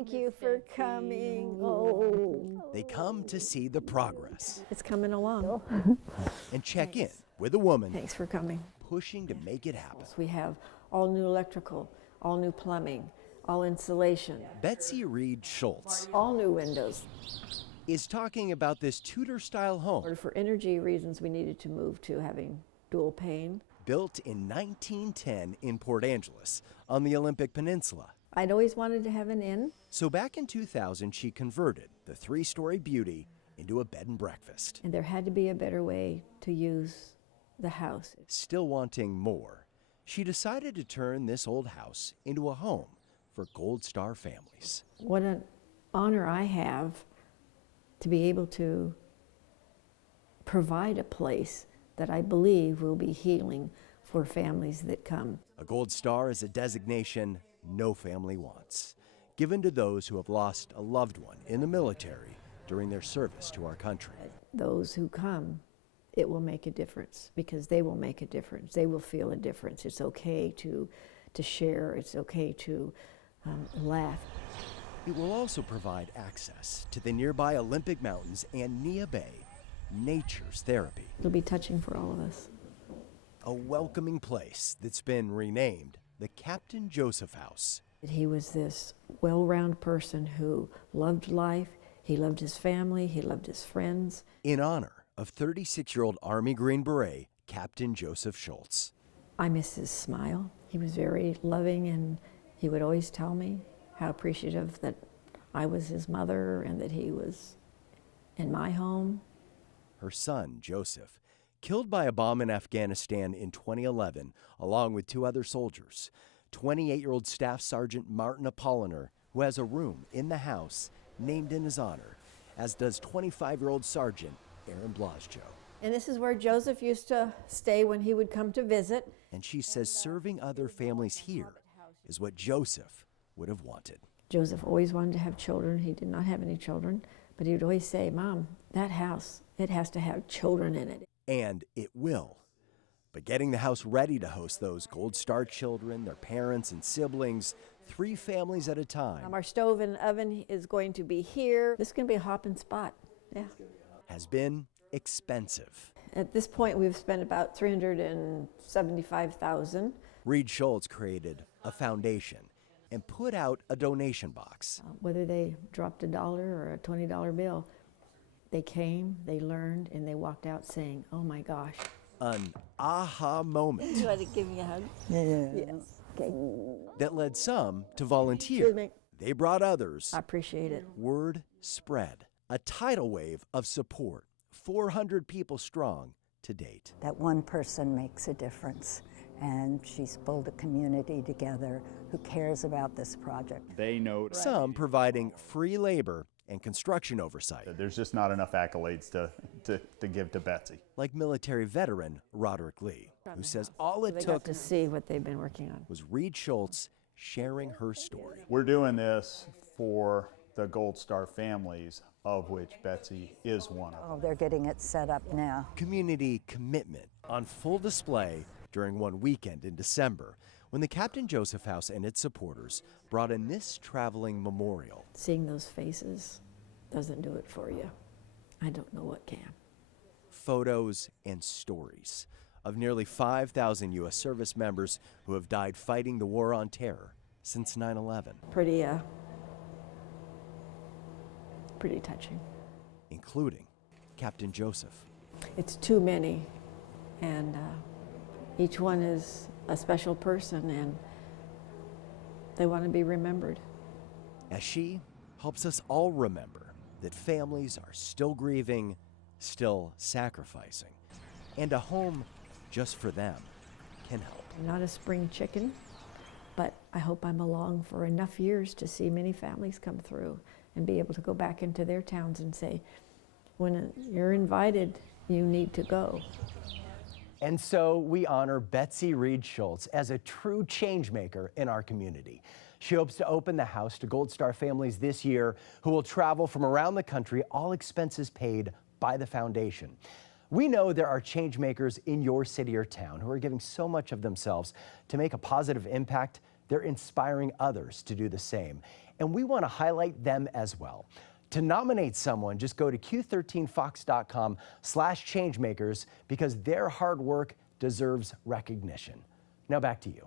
Thank you for coming. Oh. They come to see the progress It's coming along. and check in with a woman Thanks for coming. pushing to make it happen. We have all new electrical, all new plumbing, all insulation, Betsy Reed Schultz all new windows. is talking about this Tudor-style home For energy reasons, we needed to move to having dual pane. built in 1910 in Port Angeles on the Olympic Peninsula. I'd always wanted to have an inn. So back in 2000, she converted the three-story beauty into a bed and breakfast. And there had to be a better way to use the house. Still wanting more, she decided to turn this old house into a home for Gold Star families. What an honor I have to be able to provide a place that I believe will be healing for families that come. A Gold Star is a designation no family wants, given to those who have lost a loved one in the military during their service to our country. Those who come, it will make a difference because they will make a difference. They will feel a difference. It's okay to share. It's okay to laugh. It will also provide access to the nearby Olympic Mountains and Nia Bay, nature's therapy. It'll be touching for all of us. A welcoming place that's been renamed the Captain Joseph House. He was this well-rounded person who loved life. He loved his family. He loved his friends. In honor of 36-year-old Army Green Beret Captain Joseph Schultz. I miss his smile. He was very loving, and he would always tell me how appreciative that I was his mother and that he was in my home. Her son, Joseph, killed by a bomb in Afghanistan in 2011, along with 2 other soldiers. 28-year-old Staff Sergeant Martin Apolliner, who has a room in the house named in his honor, as does 25-year-old Sergeant Aaron Blasjo. And this is where Joseph used to stay when he would come to visit. And she says serving other families here is what Joseph would have wanted. Joseph always wanted to have children. He did not have any children, but he would always say, Mom, that house, it has to have children in it. And it will. But getting the house ready to host those Gold Star children, their parents and siblings, 3 families at a time, Our stove and oven is going to be here. This is going to be a hopping spot. Yeah. has been expensive. At this point, we've spent about $375,000. Reed Schultz created a foundation and put out a donation box. Whether they dropped $1 or a $20 bill, they came, they learned, and they walked out saying, oh my gosh. An aha moment You want to give me a hug? Yeah. Yes. Okay. that led some to volunteer. They brought others. I appreciate it. Word spread. A tidal wave of support, 400 people strong to date. That one person makes a difference, and she's pulled a community together who cares about this project. They know Some providing free labor and construction oversight, there's just not enough accolades to give to Betsy. like military veteran Roderick Lee, who says all it They took got to see what they've been working on. was Reed Schultz sharing her story. We're doing this for the Gold Star families, of which Betsy is one of them. Oh, they're getting it set up now. Community commitment on full display during one weekend in December, when the Captain Joseph House and its supporters brought in this traveling memorial. Seeing those faces doesn't do it for you. I don't know what can. Photos and stories of nearly 5,000 U.S. service members who have died fighting the war on terror since 9/11, Pretty touching. including Captain Joseph. It's too many, and each one is a special person, and they want to be remembered. As she helps us all remember that families are still grieving, still sacrificing, and a home just for them can help. I'm not a spring chicken, but I hope I'm along for enough years to see many families come through and be able to go back into their towns and say, when you're invited, you need to go. And so we honor Betsy Reed Schultz as a true changemaker in our community. She hopes to open the house to Gold Star families this year who will travel from around the country, all expenses paid by the foundation. We know there are changemakers in your city or town who are giving so much of themselves to make a positive impact. They're inspiring others to do the same. and we want to highlight them as well. To nominate someone, just go to q13fox.com/changemakers because their hard work deserves recognition. Now back to you.